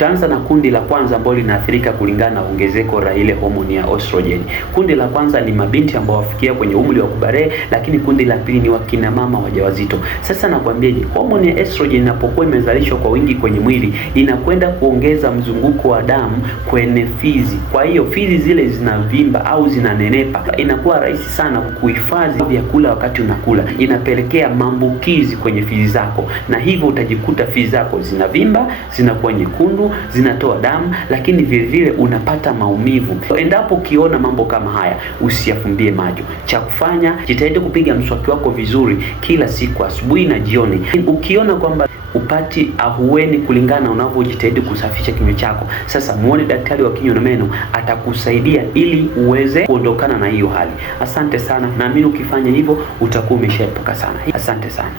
Tutaanza na kundi la kwanza ambalo linaathirika kulingana na ongezeko la ile homoni ya estrogen. Kundi la kwanza ni mabinti ambao wafikia kwenye umri wa kubalehe, lakini kundi la pili ni wakina mama wajawazito. Sasa nakwambiaje, homoni ya estrogen inapokuwa imezalishwa kwa wingi kwenye mwili, inakwenda kuongeza mzunguko wa damu kwenye fizi. Kwa hiyo fizi zile zinavimba au zinanenepa. Inakuwa rahisi sana kuhifadhi vyakula wakati unakula. Inapelekea maambukizi kwenye fizi zako, na hivyo utajikuta fizi zako zinavimba, zinakuwa nyekundu, zinatoa damu, lakini vile vile unapata maumivu. Endapo ukiona mambo kama haya, usiyafumbie macho. Cha kufanya, jitahidi kupiga mswaki wako vizuri kila siku, asubuhi na jioni. Ukiona kwamba upati ahueni kulingana na unavyojitahidi kusafisha kinywa chako, sasa muone daktari wa kinywa na meno, atakusaidia ili uweze kuondokana na hiyo hali. Asante sana, naamini ukifanya hivyo utakuwa umeshaepuka sana. Asante sana.